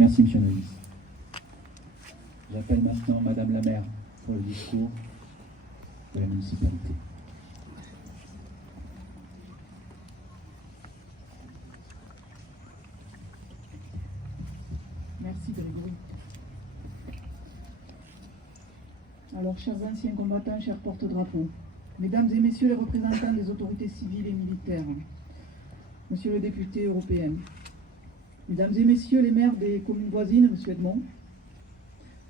Merci, Monsieur le ministre. J'appelle maintenant Madame la maire pour le discours de la municipalité. Merci Grégory. Alors, chers anciens combattants, chers porte-drapeaux, mesdames et messieurs les représentants des autorités civiles et militaires, monsieur le député européen, mesdames et messieurs les maires des communes voisines, monsieur Edmond,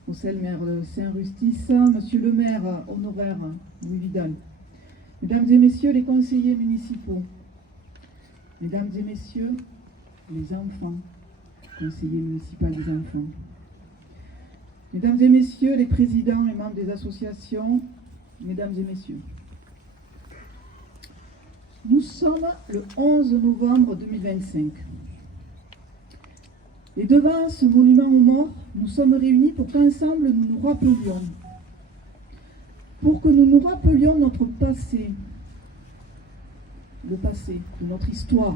monsieur le maire de Saint-Rustis, monsieur le maire honoraire Louis Vidal, mesdames et messieurs les conseillers municipaux, mesdames et messieurs les enfants, conseillers municipaux des enfants, mesdames et messieurs les présidents et membres des associations, mesdames et messieurs. Nous sommes le 11 novembre 2025. Et devant ce monument aux morts, nous sommes réunis pour qu'ensemble nous nous rappelions. Pour que nous nous rappelions notre passé, le passé de notre histoire.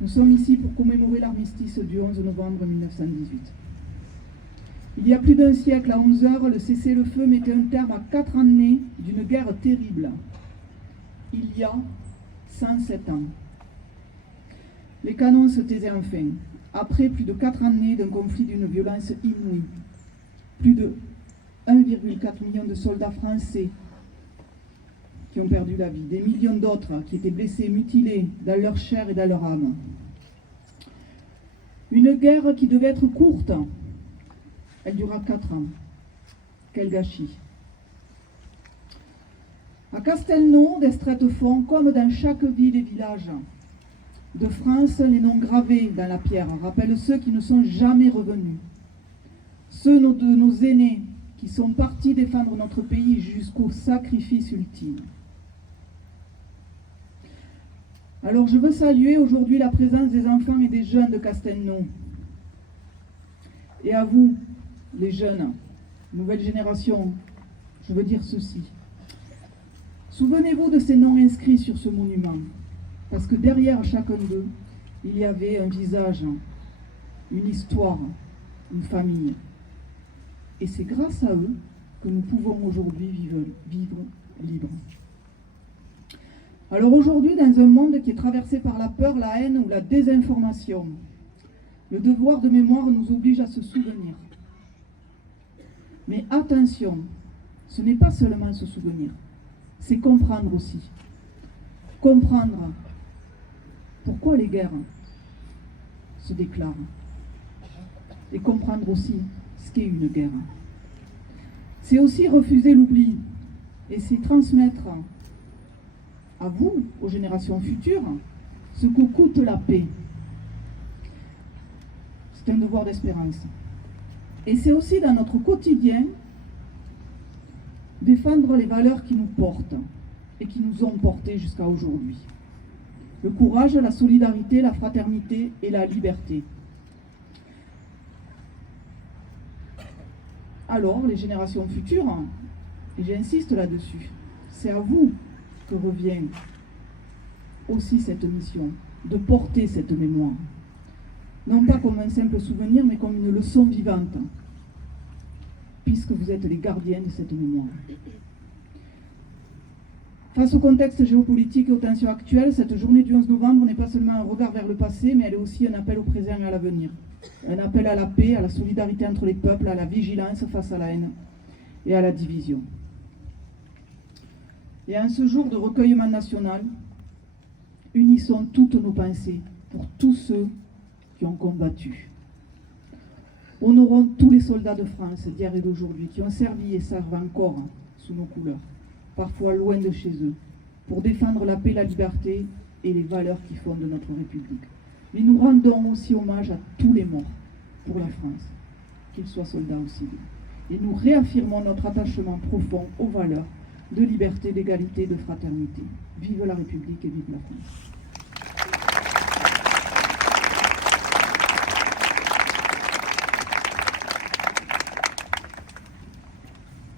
Nous sommes ici pour commémorer l'armistice du 11 novembre 1918. Il y a plus d'un siècle, à 11 heures, le cessez-le-feu mettait un terme à 4 années d'une guerre terrible. Il y a 107 ans. Les canons se taisaient enfin, après plus de 4 années d'un conflit d'une violence inouïe. Plus de 1,4 million de soldats français qui ont perdu la vie, des millions d'autres qui étaient blessés, mutilés dans leur chair et dans leur âme. Une guerre qui devait être courte. Elle dura 4 ans. Quel gâchis. À Castelnau, d'Estrettefond, comme dans chaque ville et village de France, les noms gravés dans la pierre rappellent ceux qui ne sont jamais revenus. Ceux de nos aînés qui sont partis défendre notre pays jusqu'au sacrifice ultime. Alors je veux saluer aujourd'hui la présence des enfants et des jeunes de Castelnau. Et à vous, les jeunes, nouvelle génération, je veux dire ceci. Souvenez-vous de ces noms inscrits sur ce monument, parce que derrière chacun d'eux, il y avait un visage, une histoire, une famille. Et c'est grâce à eux que nous pouvons aujourd'hui vivre libres. Alors aujourd'hui, dans un monde qui est traversé par la peur, la haine ou la désinformation, le devoir de mémoire nous oblige à se souvenir. Mais attention, ce n'est pas seulement se souvenir, c'est comprendre aussi. Comprendre pourquoi les guerres se déclarent. Et comprendre aussi ce qu'est une guerre. C'est aussi refuser l'oubli. Et c'est transmettre à vous, aux générations futures, ce que coûte la paix. C'est un devoir d'espérance. Et c'est aussi dans notre quotidien défendre les valeurs qui nous portent et qui nous ont portés jusqu'à aujourd'hui. Le courage, la solidarité, la fraternité et la liberté. Alors, les générations futures, et j'insiste là-dessus, c'est à vous que revient aussi cette mission, de porter cette mémoire. Non pas comme un simple souvenir, mais comme une leçon vivante, puisque vous êtes les gardiens de cette mémoire. Face au contexte géopolitique et aux tensions actuelles, cette journée du 11 novembre n'est pas seulement un regard vers le passé, mais elle est aussi un appel au présent et à l'avenir. Un appel à la paix, à la solidarité entre les peuples, à la vigilance face à la haine et à la division. Et en ce jour de recueillement national, unissons toutes nos pensées pour tous ceux qui ont combattu. Honorons tous les soldats de France d'hier et d'aujourd'hui qui ont servi et servent encore sous nos couleurs, parfois loin de chez eux, pour défendre la paix, la liberté et les valeurs qui fondent notre République. Mais nous rendons aussi hommage à tous les morts pour la France, qu'ils soient soldats ou civils. Et nous réaffirmons notre attachement profond aux valeurs de liberté, d'égalité et de fraternité. Vive la République et vive la France.